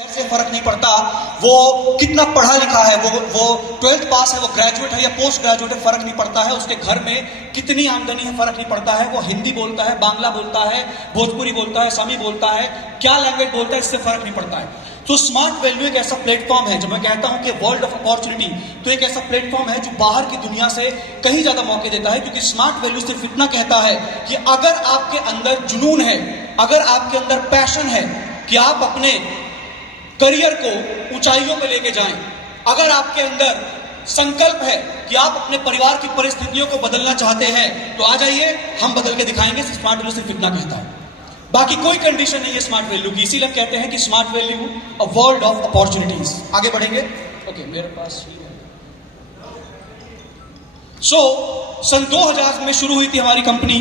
से फर्क नहीं पड़ता वो कितना पढ़ा लिखा है, वो 12th पास है, वो ग्रेजुएट है या पोस्ट ग्रेजुएट है, फर्क नहीं पड़ता है। उसके घर में कितनी आमदनी है फर्क नहीं पड़ता है। वो हिंदी बोलता है, बांग्ला बोलता है, भोजपुरी बोलता है, समी बोलता है, क्या लैंग्वेज बोलता है, इससे फर्क नहीं पड़ता है। तो स्मार्ट वैल्यू एक ऐसा प्लेटफॉर्म है, जब मैं कहता हूं कि वर्ल्ड ऑफ अपॉर्चुनिटी, तो एक ऐसा प्लेटफॉर्म है जो बाहर की दुनिया से कहीं ज्यादा मौके देता है। क्योंकि स्मार्ट वैल्यू सिर्फ इतना कहता है कि अगर आपके अंदर जुनून है, अगर आपके अंदर पैशन है कि आप अपने करियर को ऊंचाइयों पे लेके जाएं, अगर आपके अंदर संकल्प है कि आप अपने परिवार की परिस्थितियों को बदलना चाहते हैं, तो आ जाइए, हम बदल के दिखाएंगे। स्मार्ट वैल्यू सिर्फ इतना कहता है, बाकी कोई कंडीशन नहीं है स्मार्ट वैल्यू की। इसीलिए कहते हैं कि smart value a world of opportunities. आगे बढ़ेंगे। ओके, मेरे पास सन 2000 में शुरू हुई थी हमारी कंपनी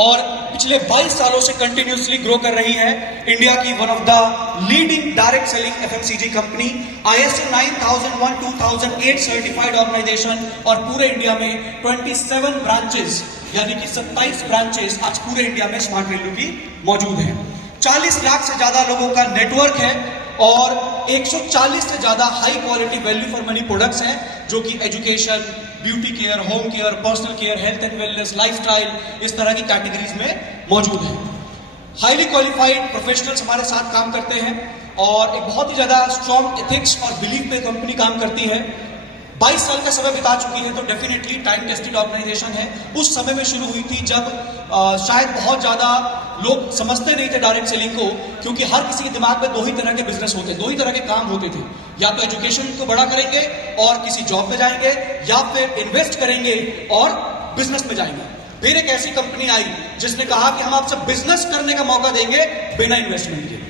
और पिछले 22 सालों से कंटिन्यूसली ग्रो कर रही है। इंडिया की one of the leading direct selling FMCG company, ISO 9001 2008 certified organisation, और पूरे इंडिया में 27 ब्रांचेस, यानी कि 27 ब्रांचेस आज पूरे इंडिया में स्मार्ट वैल्यू की मौजूद है। 40 लाख से ज्यादा लोगों का नेटवर्क है और 140 से ज्यादा high quality value for money products हैं, जो कि education, beauty care, home care, personal care, health and wellness, lifestyle, इस तरह की कैटेगरीज में मौजूद है। हाईली क्वालिफाइड प्रोफेशनल्स हमारे साथ काम करते हैं और एक बहुत ही ज्यादा स्ट्रॉन्ग एथिक्स और बिलीफ पे कंपनी काम करती है। 22 साल का समय बिता चुकी है, तो डेफिनेटली टाइम टेस्टेड ऑर्गेनाइजेशन है। उस समय में शुरू हुई थी जब शायद बहुत ज्यादा लोग समझते नहीं थे डायरेक्ट सेलिंग को, क्योंकि हर किसी के दिमाग में दो ही तरह के बिजनेस होते, दो ही तरह के काम होते थे। या तो एजुकेशन को बड़ा करेंगे और किसी जॉब पे जाएंगे, या फिर इन्वेस्ट करेंगे और बिजनेस में जाएंगे। फिर एक ऐसी कंपनी आई जिसने कहा कि हम आपसे बिजनेस करने का मौका देंगे बिना इन्वेस्टमेंट के।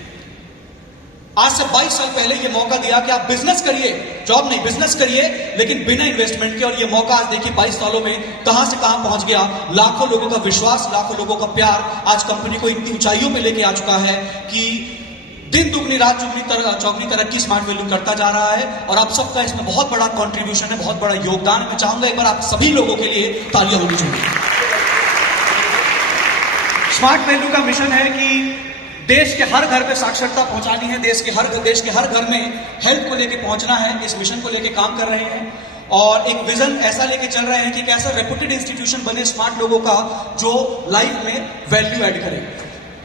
आज से 22 साल पहले ये मौका दिया कि आप बिजनेस करिए, जॉब नहीं, बिजनेस करिए, लेकिन बिना इन्वेस्टमेंट के। और ये मौका आज देखिए 22 सालों में कहां से कहां पहुंच गया। लाखों लोगों का विश्वास, लाखों लोगों का प्यार आज कंपनी को इतनी ऊंचाइयों में लेके आ चुका है कि दिन दुगनी रात चौगनी तरक्की स्मार्ट वैल्यू करता जा रहा है। और आप सबका इसमें बहुत बड़ा कंट्रीब्यूशन है, बहुत बड़ा योगदान। मैं चाहूंगा एक बार आप सभी लोगों के लिए तालियां होनी चाहिए। स्मार्ट वैल्यू का मिशन है कि देश के हर घर पे साक्षरता पहुंचानी है, देश के हर घर में हेल्थ को लेके पहुंचना है। इस मिशन को लेके काम कर रहे हैं और एक विजन ऐसा लेके चल रहे हैं कि कैसा रेपुटेड इंस्टीट्यूशन बने स्मार्ट लोगों का, जो लाइफ में वैल्यू ऐड करे।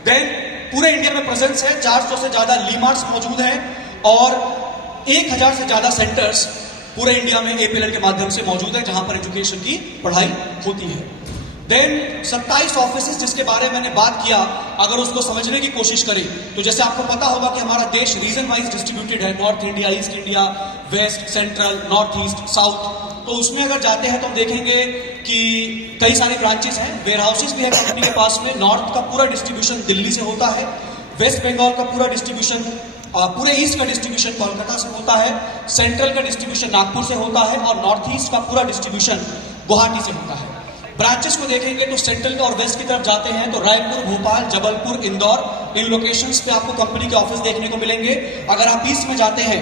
देन पूरे इंडिया में प्रेजेंस है, 400 से ज्यादा लीमार्ट्स मौजूद हैं और 1000 से ज्यादा सेंटर्स पूरे इंडिया में APLL के माध्यम से मौजूद है, जहां पर एजुकेशन की पढ़ाई होती है। देन 27 ऑफिसेस जिसके बारे में मैंने बात किया, अगर उसको समझने की कोशिश करें तो जैसे आपको पता होगा कि हमारा देश रीजन वाइज डिस्ट्रीब्यूटेड है, north India, east India, west, central, north east, south. तो उसमें अगर जाते हैं तो हम देखेंगे कि कई सारी ब्रांचेस हैं, वेयर हाउसेस भी है कंपनी के पास में। नॉर्थ का पूरा डिस्ट्रीब्यूशन दिल्ली से होता है, वेस्ट बंगाल का पूरा डिस्ट्रीब्यूशन, पूरे ईस्ट का डिस्ट्रीब्यूशन कोलकाता से होता है, सेंट्रल का डिस्ट्रीब्यूशन नागपुर से होता है और नॉर्थ ईस्ट का पूरा डिस्ट्रीब्यूशन गुवाहाटी से होता है। ब्रांचेस को देखेंगे तो सेंट्रल और वेस्ट की तरफ जाते हैं तो रायपुर, भोपाल, जबलपुर, इंदौर, इन लोकेशंस पे आपको कंपनी के ऑफिस देखने को मिलेंगे। अगर आप ईस्ट में जाते हैं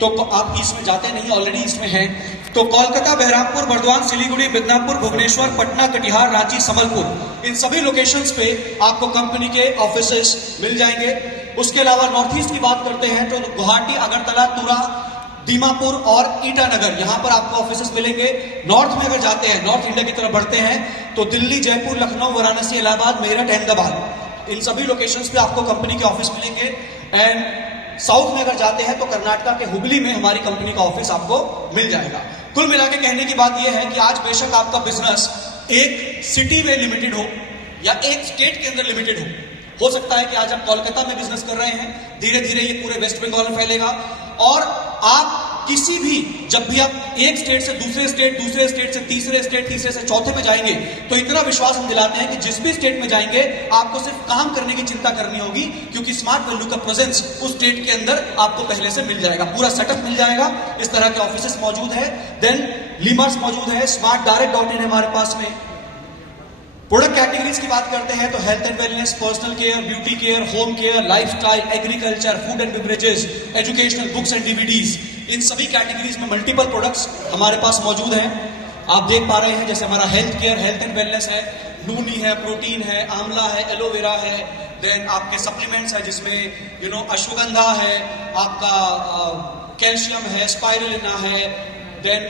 तो आप ईस्ट में जाते नहीं, ऑलरेडी ईस्ट में हैं, तो कोलकाता, बहरामपुर, बर्दवान, सिलीगुड़ी, मिदनापुर, भुवनेश्वर, पटना, कटिहार, रांची, संबलपुर, इन सभी लोकेशंस पे आपको कंपनी के ऑफिसेस मिल जाएंगे। उसके अलावा नॉर्थ ईस्ट की बात करते हैं तो गुवाहाटी, अगरतला, तुरा, दीमापुर और ईटानगर, यहां पर आपको ऑफिसेस मिलेंगे। नॉर्थ में अगर जाते हैं, नॉर्थ इंडिया की तरफ बढ़ते हैं तो दिल्ली, जयपुर, लखनऊ, वाराणसी, इलाहाबाद, मेरठ, अहमदाबाद, इन सभी लोकेशंस पे आपको कंपनी के ऑफिस मिलेंगे। एंड साउथ में अगर जाते हैं तो कर्नाटका के हुबली में हमारी कंपनी का ऑफिस आपको मिल जाएगा। कुल मिला के कहने की बात यह है कि आज बेशक आपका बिजनेस एक सिटी में लिमिटेड हो या एक स्टेट के अंदर लिमिटेड हो सकता है कि आज आप कोलकाता में बिजनेस कर रहे हैं, धीरे धीरे ये पूरे वेस्ट बंगाल में फैलेगा। और आप किसी भी, जब भी आप एक स्टेट से दूसरे स्टेट, दूसरे स्टेट से तीसरे स्टेट, तीसरे से चौथे में जाएंगे, तो इतना विश्वास हम दिलाते हैं कि जिस भी स्टेट में जाएंगे आपको सिर्फ काम करने की चिंता करनी होगी, क्योंकि स्मार्ट वैल्यू का प्रेजेंस उस स्टेट के अंदर आपको पहले से मिल जाएगा, पूरा सेटअप मिल जाएगा। इस तरह के ऑफिसेस मौजूद है। देन लीमार्ट्स मौजूद है, SmartDirect.in है हमारे पास में। प्रोडक्ट कैटेगरीज की बात करते हैं तो health and wellness, personal care, beauty care, home care, lifestyle, agriculture, food and beverages, educational, books and DVDs, इन सभी कैटेगरीज में मल्टीपल प्रोडक्ट्स हमारे पास मौजूद हैं। आप देख पा रहे हैं जैसे हमारा health care, health and wellness है, नूनी है, प्रोटीन है, आंवला है, एलोवेरा है, देन आपके सप्लीमेंट्स है जिसमें अश्वगंधा है, आपका कैल्शियम है, स्पाइरुलिना है, देन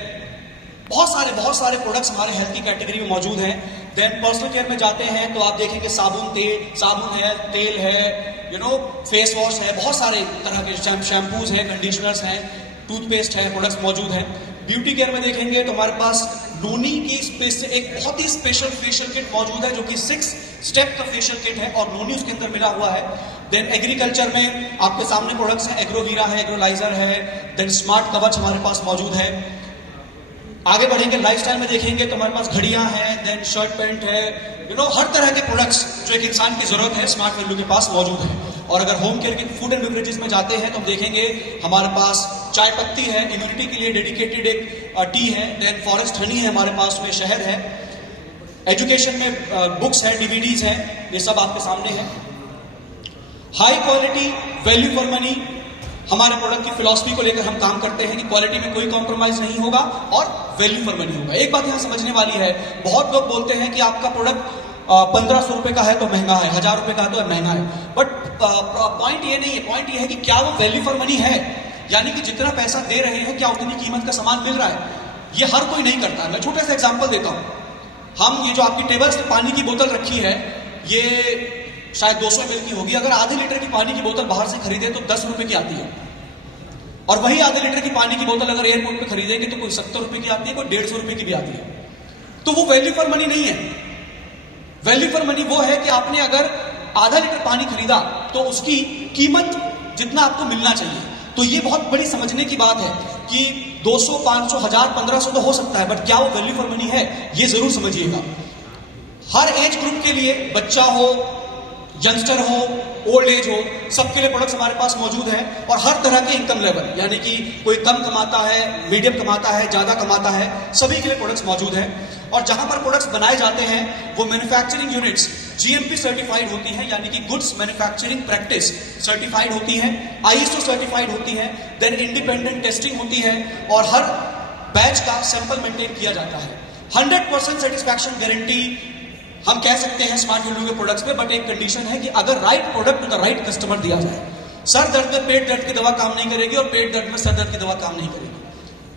बहुत सारे प्रोडक्ट्स हमारे हेल्थ की कैटेगरी में मौजूद हैं। देन पर्सनल केयर में जाते हैं तो आप देखेंगे साबुन है, तेल है, फेस वॉश है, बहुत सारे तरह के शैम्पूज हैं, कंडीशनर्स हैं, टूथपेस्ट है, प्रोडक्ट्स मौजूद हैं। ब्यूटी केयर में देखेंगे तो हमारे पास नोनी की स्पेस से एक बहुत ही स्पेशल फेशियल किट मौजूद है जो कि 6 स्टेप का फेशियल किट है और नोनी उसके अंदर मिला हुआ है। देन एग्रीकल्चर में आपके सामने प्रोडक्ट्स हैं, एग्रोवीरा है, एग्रोलाइजर है, देन स्मार्ट कवच हमारे पास मौजूद है। आगे बढ़ेंगे लाइफस्टाइल में देखेंगे तो हमारे पास घड़ियां हैं, देन शर्ट पैंट है, हर तरह के प्रोडक्ट्स जो एक इंसान की जरूरत है स्मार्ट वैल्यू के पास मौजूद है। और अगर होम केयर के फूड एंड बेवरेजेस में जाते हैं तो देखेंगे हमारे पास चाय पत्ती है, इम्यूनिटी के लिए डेडिकेटेड एक टी है, देन फॉरेस्ट हनी है हमारे पास में, शहद है। एजुकेशन में बुक्स है, डीवीडीज है, ये सब आपके सामने है। High quality value for money हमारे प्रोडक्ट की फिलॉसफी को लेकर हम काम करते हैं कि क्वालिटी में कोई कॉम्प्रोमाइज नहीं होगा और वैल्यू फॉर मनी होगा। एक बात यहां समझने वाली है, बहुत लोग बोलते हैं कि आपका प्रोडक्ट 1500 रुपए का है तो महंगा है, 1000 रुपए का है तो महंगा है, बट पॉइंट ये नहीं है। पॉइंट ये है कि क्या वो वैल्यू फॉर मनी है, यानी कि जितना पैसा दे रहे हैं क्या उतनी कीमत का सामान मिल रहा है। ये हर कोई नहीं करता है। मैं छोटे से एग्जांपल देता हूं। हम ये जो आपकी टेबल से पानी की बोतल रखी है, ये शायद 200 ml की होगी। अगर आधे लीटर की पानी की बोतल बाहर से खरीदे तो 10 रुपए की आती है, और वही आधे लीटर की पानी की बोतल अगर एयरपोर्ट पे खरीदेंगे तो कोई 70 रुपए की आती है, कोई 150 रुपए की भी आती है। तो वो वैल्यू फॉर मनी नहीं है। वैल्यू फॉर मनी वो है कि आपने अगर आधा लीटर पानी खरीदा तो उसकी कीमत जितना आपको मिलना चाहिए। तो ये बहुत बड़ी समझने की बात है कि 200, 500, 1000, 1500 तो हो सकता है, बट क्या वो वैल्यू फॉर मनी है, ये जरूर समझिएगा। हर एज ग्रुप के लिए, बच्चा हो, यंगस्टर हो, ओल्ड एज हो, सबके लिए प्रोडक्ट्स हमारे पास मौजूद हैं। और हर तरह के इनकम लेवल, यानी कि कोई कम कमाता है, मीडियम कमाता है, ज्यादा कमाता है, सभी के लिए प्रोडक्ट्स मौजूद हैं। और जहां पर प्रोडक्ट्स बनाए जाते हैं वो मैन्युफैक्चरिंग यूनिट्स जीएमपी सर्टिफाइड होती हैं, यानी कि गुड्स मैन्युफैक्चरिंग प्रैक्टिस सर्टिफाइड होती हैं, आईएसओ सर्टिफाइड होती हैं, देन इंडिपेंडेंट टेस्टिंग होती है और हर बैच का सैंपल मेंटेन किया जाता है। 100% सेटिस्फैक्शन गारंटी हम कह सकते हैं स्मार्ट वैल्यू के प्रोडक्ट्स में, बट एक कंडीशन है कि अगर right product to the right customer दिया जाए। सर दर्द में पेट दर्द की दवा काम नहीं करेगी और पेट दर्द में सर दर्द की दवा काम नहीं करेगी।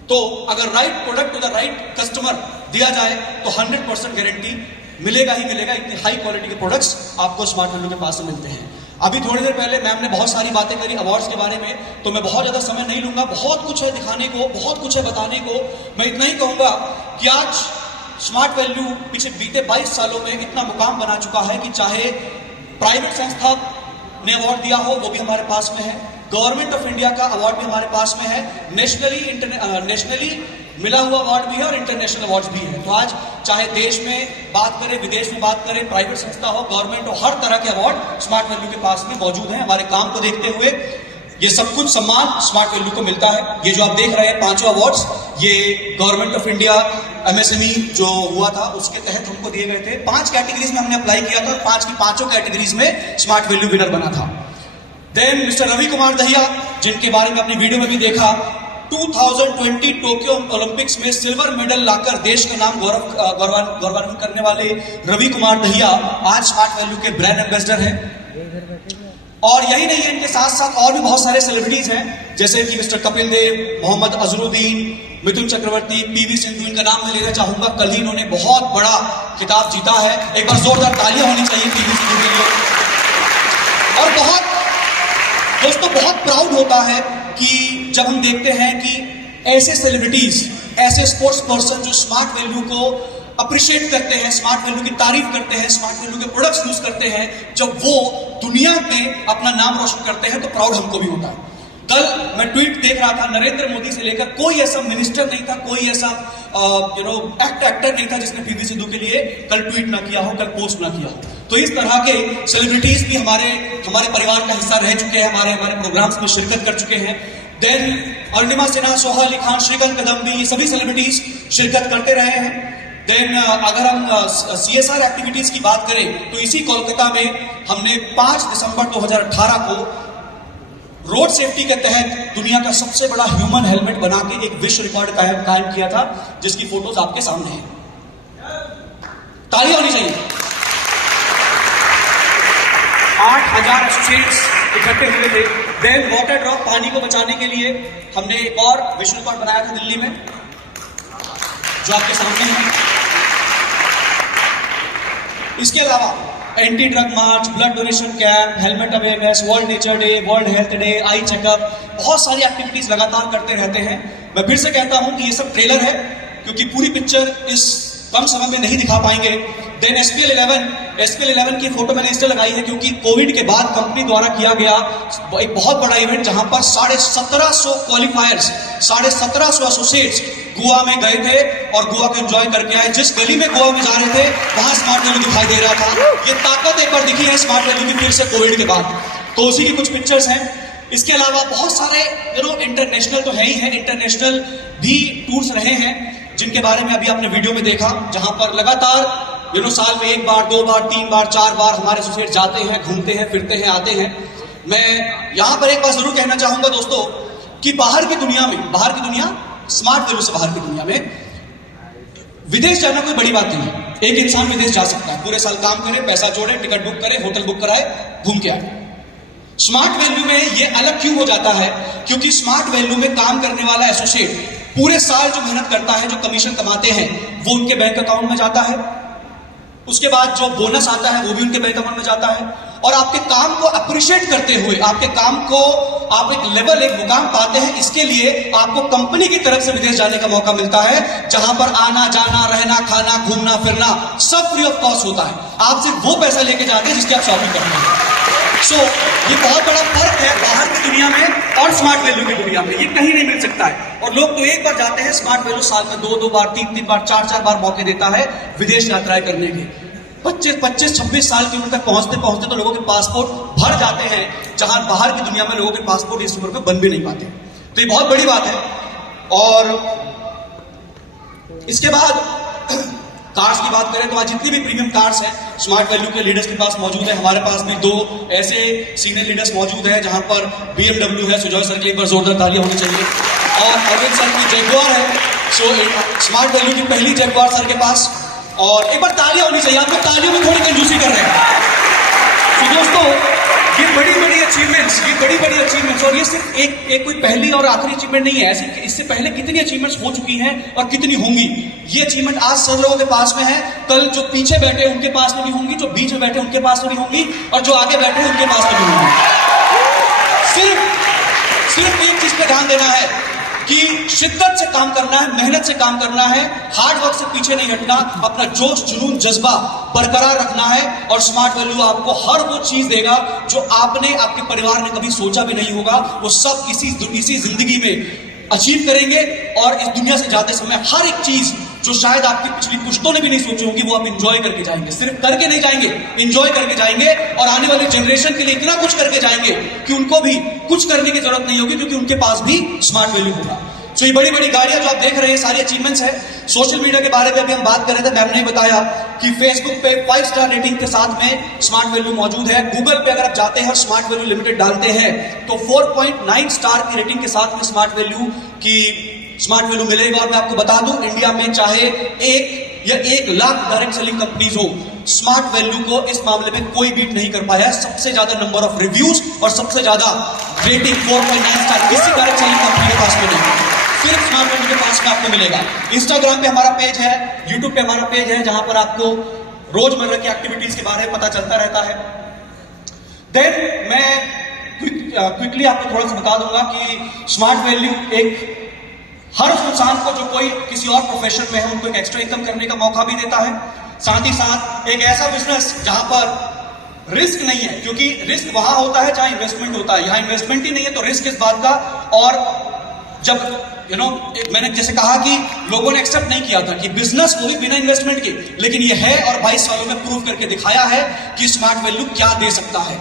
तो अगर right product to the right customer दिया जाए तो 100% गारंटी मिलेगा ही मिलेगा। इतनी हाई क्वालिटी के प्रोडक्ट्स आपको स्मार्ट वैल्यू के पास से मिलते हैं। अभी थोड़ी देर पहले मैम ने बहुत सारी बातें करी अवार्ड्स के बारे में, तो मैं बहुत ज्यादा समय नहीं लूंगा। बहुत कुछ है दिखाने को, बहुत कुछ है बताने को। मैं इतना ही कहूंगा कि आज स्मार्ट वैल्यू पिछले बीते 22 सालों में इतना मुकाम बना चुका है कि चाहे प्राइवेट संस्था ने अवार्ड दिया हो वो भी हमारे पास में है, गवर्नमेंट ऑफ इंडिया का अवार्ड भी हमारे पास में है, नेशनली मिला हुआ अवार्ड भी है और इंटरनेशनल अवार्ड भी है। तो आज चाहे देश में बात करें, विदेश में बात करें, प्राइवेट संस्था हो, गवर्नमेंट हो, हर तरह के अवार्ड स्मार्ट वैल्यू के पास में मौजूद है। हमारे काम को देखते हुए ये सब कुछ सम्मान स्मार्ट वैल्यू को मिलता है। ये जो आप देख रहे हैं 5 अवार्ड्स, ये गवर्नमेंट ऑफ इंडिया एमएसएमई जो हुआ था उसके तहत हमको दिए गए थे। 5 कैटेगरीज में हमने अप्लाई किया था और 5 की 5 कैटेगरीज में स्मार्ट वैल्यू विनर बना था। देन मिस्टर रवि कुमार दहिया, जिनके बारे में अपनी वीडियो में भी देखा, 2020 टोक्यो ओलंपिक्स में सिल्वर मेडल लाकर देश का नाम गौरवान्वित करने वाले रवि कुमार दहिया आज स्मार्ट वैल्यू के ब्रांड एम्बेसडर हैं। और यही नहीं है, इनके साथ साथ और भी बहुत सारे सेलिब्रिटीज हैं, जैसे कि मिस्टर कपिल देव, मोहम्मद अजरुद्दीन, मिथुन चक्रवर्ती, पीवी सिंधु, इनका नाम मैं लेना चाहूंगा। कल ही इन्होंने बहुत बड़ा खिताब जीता है। एक बार जोरदार तालियां होनी चाहिए पीवी सिंधु के लिए। और दोस्तों बहुत प्राउड होता है कि जब हम देखते हैं कि ऐसे सेलिब्रिटीज, ऐसे स्पोर्ट्स पर्सन जो स्मार्ट वैल्यू को अप्रिशिएट करते हैं, स्मार्ट वैल्यू की तारीफ करते हैं, स्मार्ट वैल्यू के प्रोडक्ट्स यूज करते हैं, जब वो दुनिया में अपना नाम रोशन करते हैं तो प्राउड हमको भी होता है। कल मैं ट्वीट देख रहा था, नरेंद्र मोदी से लेकर कोई ऐसा मिनिस्टर नहीं था, कोई ऐसा एक्टर नहीं था जिसने पीवी सिंधु के लिए कल ट्वीट ना किया हो, कल पोस्ट ना किया हो। तो इस तरह के सेलिब्रिटीज भी हमारे परिवार का हिस्सा रह चुके हैं, हमारे प्रोग्राम्स में शिरकत कर चुके हैं। देन अरुणिमा सिन्हा, सोहा अली खान, श्रीकांत कदम्बी, ये सभी सेलिब्रिटीज शिरकत करते रहे हैं। देन अगर हम सीएसआर एक्टिविटीज की बात करें तो इसी कोलकाता में हमने 5 दिसंबर 2018 को रोड सेफ्टी के तहत दुनिया का सबसे बड़ा ह्यूमन हेलमेट बना के एक विश्व रिकॉर्ड कायम किया था, जिसकी फोटोज आपके सामने हैं। तालियां होनी चाहिए। 8,000 एसोसिएट्स इकट्ठे हुए थे। देन वाटर ड्रॉप, पानी को बचाने के लिए हमने एक और विश्व रिकॉर्ड बनाया था दिल्ली में, जो आपके सामने है। इसके अलावा anti drug march, blood donation camp, helmet awareness, world nature day, world health day, eye checkup, बहुत सारी एक्टिविटीज लगातार करते रहते हैं। मैं फिर से कहता हूं कि ये सब ट्रेलर है, क्योंकि पूरी पिक्चर इस कम समय में नहीं दिखा पाएंगे। देन एसपीएल 11 की फोटो मैंने इसलिए लगाई है क्योंकि कोविड के बाद कंपनी द्वारा किया गया एक बहुत बड़ा इवेंट, जहां पर 1750 क्वालिफायर्स, 1750 एसोसिएट्स गोवा में गए थे और गोवा को एंजॉय करके आए। जिस गली में गोवा में जा रहे थे वहां स्मार्ट वैल्यू दिखाई दे रहा था। ये ताकत एक बार दिखी है स्मार्ट वैल्यू की फिर से कोविड के बाद। तो उसी की कुछ पिक्चर्स हैं। इसके अलावा बहुत सारे इंटरनेशनल तो है ही है, इंटरनेशनल भी टूर्स रहे हैं, जिनके बारे में अभी आपने वीडियो में देखा, जहां पर लगातार साल में 1 बार, 2 बार, 3 बार, 4 बार हमारे एसोसिएट जाते हैं, घूमते हैं, फिरते हैं, आते हैं। मैं यहां पर एक बात जरूर कहना चाहूंगा दोस्तों कि बाहर की दुनिया स्मार्ट वैल्यू से बाहर की दुनिया में विदेश जाना कोई बड़ी बात नहीं है। एक इंसान विदेश जा सकता है, पूरे साल काम करे, पैसा जोड़े, टिकट बुक करे, होटल बुक कराए, घूम के आए। स्मार्ट वैल्यू में ये अलग क्यों हो जाता है? क्योंकि स्मार्ट वैल्यू में काम करने वाला एसोसिएट पूरे साल जो मेहनत करता है, जो कमीशन कमाते हैं, वो उनके बैंक अकाउंट में जाता है। उसके बाद जो बोनस आता है वो भी उनके बैंक अकाउंट में जाता है। और आपके काम को अप्रिशिएट करते हुए, आपके काम को आप एक लेवल, एक मुकाम पाते हैं, इसके लिए आपको कंपनी की तरफ से विदेश जाने का मौका मिलता है, जहां पर आना जाना, रहना, खाना, घूमना फिरना सब फ्री ऑफ कॉस्ट होता है। आप सिर्फ वो पैसा लेके जाते हैं जिसकी आप शॉपिंग करते हैं। सो ये बहुत बड़ा फर्क है बाहर की दुनिया में और स्मार्ट वैल्यू की दुनिया में। ये कहीं नहीं मिल सकता है। और लोग तो एक बार जाते हैं, स्मार्ट वैल्यू साल में 2-2 बार, 3-3 बार, 4-4 बार मौके देता है विदेश यात्राएं करने के। 25-26 साल की उम्र तक पहुंचते तो लोगों के पासपोर्ट भर जाते हैं, जहां बाहर की दुनिया में लोगों के पासपोर्ट इस उम्र में बन भी नहीं पाते। तो ये बहुत बड़ी बात है। और इसके बाद कार्स की बात करें तो आज जितनी भी प्रीमियम कार्स हैं स्मार्ट वैल्यू के लीडर्स के पास मौजूद है। हमारे पास भी 2 ऐसे सीनियर लीडर्स मौजूद हैं, जहां पर BMW है, सुजॉय सर के एक बार जोरदार तालियां होनी चाहिए, और अरविंद सर की जैगुआर है। सो स्मार्ट वैल्यू की पहली जैगुआर सर के पास, और एक बार तालियां होनी चाहिए। आप लोग तालियों में थोड़ी कंजूसी कर रहे हैं। तो दोस्तों ये बड़ी बड़ी अचीवमेंट्स, और ये सिर्फ एक कोई पहली और आखिरी अचीवमेंट नहीं है। ऐसे इससे पहले कितनी अचीवमेंट्स हो चुकी हैं और कितनी होंगी। ये अचीवमेंट आज सर लोगों के पास में है, कल जो पीछे बैठे उनके पास में भी होंगी, जो बीच में बैठे उनके पास में भी होंगी, और जो आगे बैठे उनके पास में भी होंगी। सिर्फ एक चीज पे ध्यान देना है कि शिद्दत से काम करना है, मेहनत से काम करना है, हार्ड वर्क से पीछे नहीं हटना, अपना जोश, जुनून, जज्बा बरकरार रखना है। और स्मार्ट वैल्यू आपको हर वो चीज देगा जो आपने, आपके परिवार ने कभी सोचा भी नहीं होगा। वो सब इसी जिंदगी में अचीव करेंगे। और इस दुनिया से जाते समय हर एक चीज जो शायद आपकी पिछली पुश्तों ने भी नहीं सोची होगी, वो आप इंजॉय करके जाएंगे। सिर्फ करके नहीं जाएंगे, इंजॉय करके जाएंगे। और आने वाली जनरेशन के लिए इतना कुछ करके जाएंगे कि उनको भी कुछ करने की जरूरत नहीं होगी, क्योंकि उनके पास भी स्मार्ट वैल्यू होगा। तो ये बड़ी बड़ी गाड़ियां जो आप देख रहे हैं, सारी अचीवमेंट्स है। सोशल मीडिया के बारे में अभी हम बात कर रहे थे, मैम ने बताया कि फेसबुक पे 5 स्टार रेटिंग के साथ में स्मार्ट वैल्यू मौजूद है। गूगल पे अगर आप जाते हैं स्मार्ट वैल्यू लिमिटेड डालते हैं तो 4.9 स्टार की रेटिंग के साथ में स्मार्ट वैल्यू मिलेगा। और मैं आपको बता दूं, इंडिया में चाहे 1 या 1 लाख डायरेक्ट सेलिंग कंपनीज हो, स्मार्ट वैल्यू को इस मामले में कोई बीट नहीं कर पाया है। सबसे ज्यादा नंबर ऑफ रिव्यूज और सबसे ज्यादा रेटिंग 4.9 स्टार किसी डायरेक्ट सेलिंग कंपनी के पास में नहीं, सिर्फ स्मार्ट वैल्यू के पास में आपको मिलेगा। इंस्टाग्राम पे हमारा पेज है, यूट्यूब पे हमारा पेज है, जहां पर आपको रोजमर्रा की एक्टिविटीज के बारे में पता चलता रहता है। देन मैं क्विकली आपको थोड़ा सा बता दूंगा कि स्मार्ट वैल्यू एक हर उस इंसान को जो कोई किसी और प्रोफेशन में है, उनको एक एक्स्ट्रा इनकम करने का मौका भी देता है। साथ ही साथ एक ऐसा बिजनेस जहां पर रिस्क नहीं है, क्योंकि रिस्क वहां होता है जहां इन्वेस्टमेंट होता है। यहां इन्वेस्टमेंट ही नहीं है तो रिस्क किस बात का। और जब मैंने जैसे कहा कि लोगों ने एक्सेप्ट नहीं किया था कि बिजनेस वो भी बिना इन्वेस्टमेंट के, लेकिन ये है और 22 सालों में प्रूव करके दिखाया है कि स्मार्ट वैल्यू क्या दे सकता है।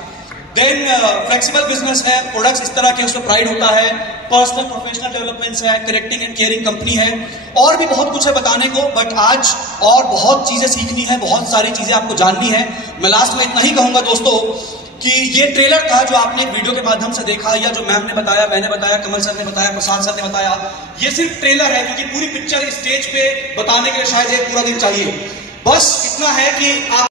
देन फ्लेक्सिबल बिजनेस है, प्रोडक्ट्स इस तरह के, उसमें प्राइड होता है, पर्सनल प्रोफेशनल डेवलपमेंट्स है, करेक्टिंग एंड केयरिंग कंपनी है, और भी बहुत कुछ है बताने को। बट आज और बहुत चीजें सीखनी है, बहुत सारी चीजें आपको जाननी है। मैं लास्ट में इतना ही कहूंगा दोस्तों कि ये ट्रेलर था जो आपने एक वीडियो के माध्यम से देखा, या जो मैम ने बताया, मैंने बताया, कमल सर ने बताया, प्रसाद सर ने बताया, ये सिर्फ ट्रेलर है, क्योंकि पूरी पिक्चर स्टेज पे बताने के लिए शायद एक पूरा दिन चाहिए। बस इतना है कि आप